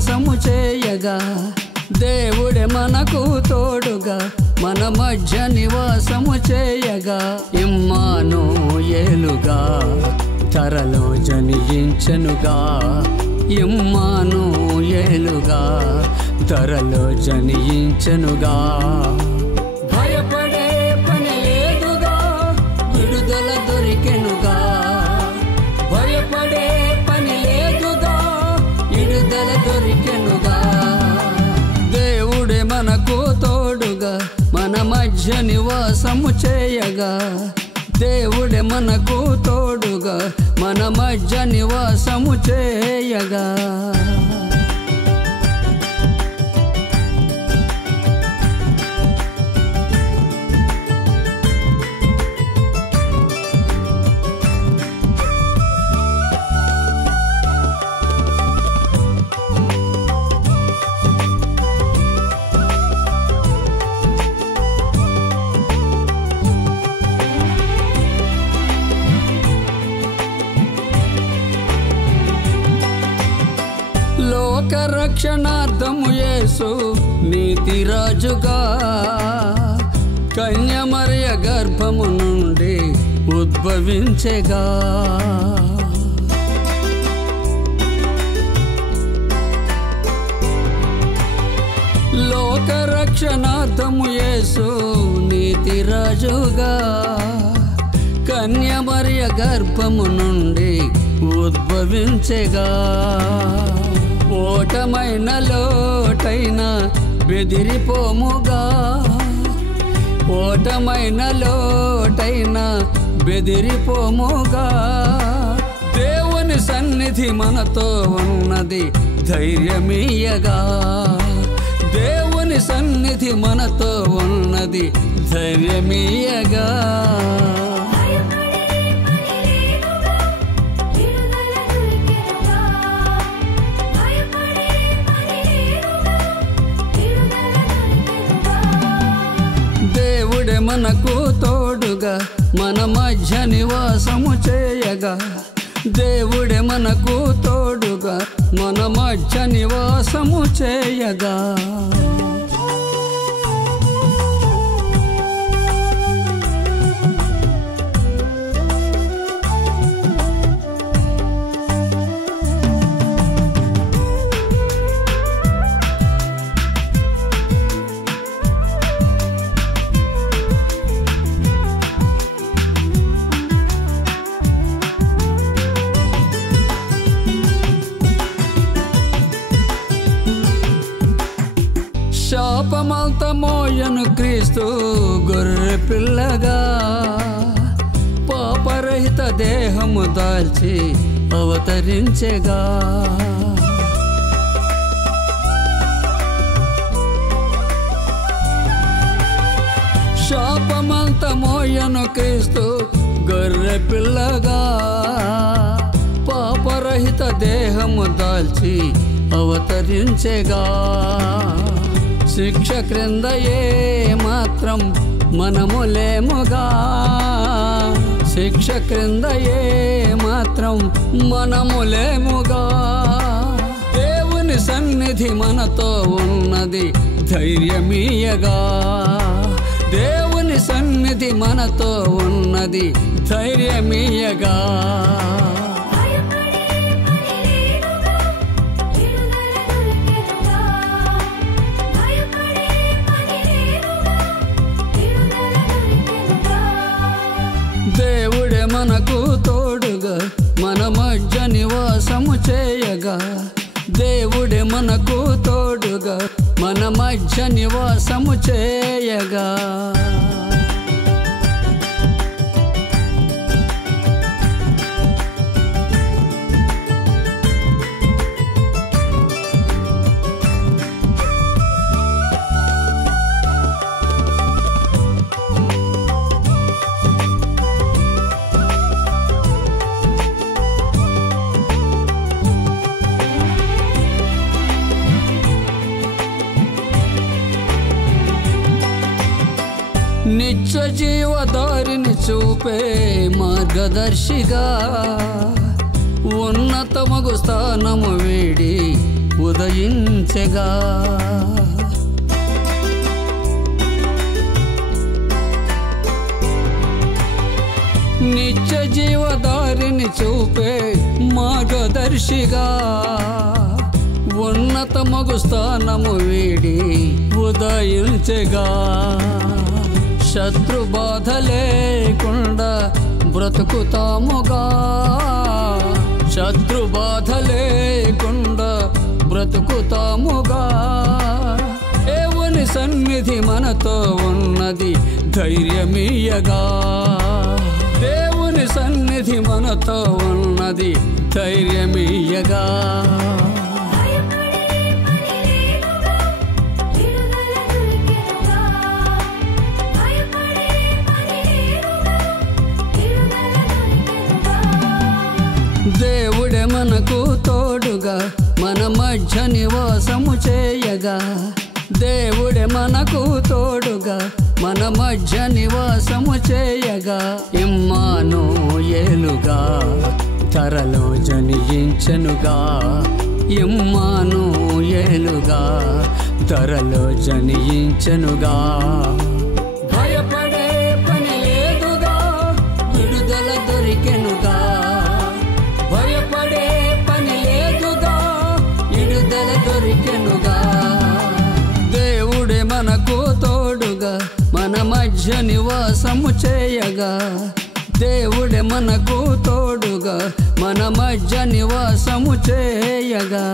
నివాసము చేయగా దేవుడే మనకు తోడుగా మన మధ్య నివాసము చేయగా ఇమ్మానుయేలుగా ధరలో జనించెనుగా ఇమ్మానుయేలుగా ధరలో జనించెనుగా భయపడే పని లేదుగా విడుదల దొరికెనుగా భయపడే పని లేదుగా విడుదల దొరికెనుగా దేవుడే మనకు తోడుగా మన మధ్య నివాసము చేయగా దేవుడే మనకు తోడుగా మన మధ్య నివాసము చేయగా లోక రక్షణార్థము యేసు నీతిరాజుగా కన్యమరియ గర్భము నుండి ఉద్భవించెగా లోక రక్షణార్థము యేసు నీతిరాజుగా కన్యమరియ గర్భము నుండి ఉద్భవించెగా ఓటమైన లోటైన బెదిరిపోముగా ఓటమైన లోటైన బెదిరిపోముగా దేవుని సన్నిధి మనతో ఉన్నది ధైర్యమీయగా దేవుని సన్నిధి మనతో ఉన్నది ధైర్యమీయగా దేవుడే మనకు తోడుగా మన మధ్య నివాసము చేయగా దేవుడే మనకు తోడుగా మన మధ్య నివాసము చేయగా శాపమంత మోయను క్రీస్తు గొర్రె పిల్లగా పాపరహిత దేహము దాల్చి అవతరించెగా శాపమంత మోయను క్రీస్తు గొర్రె పిల్లగా పాపరహిత దేహము దాల్చి అవతరించెగా శిక్ష క్రింద ఏ మాత్రం మనము లేముగా శిక్ష క్రింద ఏ మాత్రం మనము లేముగా దేవుని సన్నిధి మనతో ఉన్నది ధైర్యమీయగా దేవుని సన్నిధి మనతో ఉన్నది ధైర్యమీయగా దేవుడే మనకు తోడుగా మన మధ్య నివాసము చేయగా దేవుడే మనకు తోడుగా మన మధ్య నివాసము చేయగా నిత్య జీవదారిని చూపే మార్గదర్శిగా ఉన్నతమగు స్థానము వీడి ఉదయించెగా. నిత్య జీవదారిని చూపే మార్గదర్శిగా ఉన్నతమగు స్థానము వీడి ఉదయించెగా. శత్రు బాధ లేకుండా బ్రతుకుతాముగా, శత్రు బాధ లేకుండా బ్రతుకుతాముగా. దేవుని సన్నిధి మనతో ఉన్నది ధైర్యమీయగా, దేవుని సన్నిధి మనతో ఉన్నది ధైర్యమీయగా. దేవుడే మనకు తోడుగా మన మధ్య నివాసము చేయగా, దేవుడే మనకు తోడుగా మన మధ్య నివాసము చేయగా. ఇమ్మానుయేలుగా ధరలో జనించెనుగా, ఇమ్మానుయేలుగా ధరలో జనించెనుగా. భయపడే పని లేదుగా, విడుదల దొరికెనుగా. భయపడే పని లేదుగా, విడుదల దొరికెనుగా. దేవుడే మనకు తోడుగా మన మధ్య నివాసము చేయగా, దేవుడే మనకు తోడుగా మన మధ్య నివాసము చేయగా.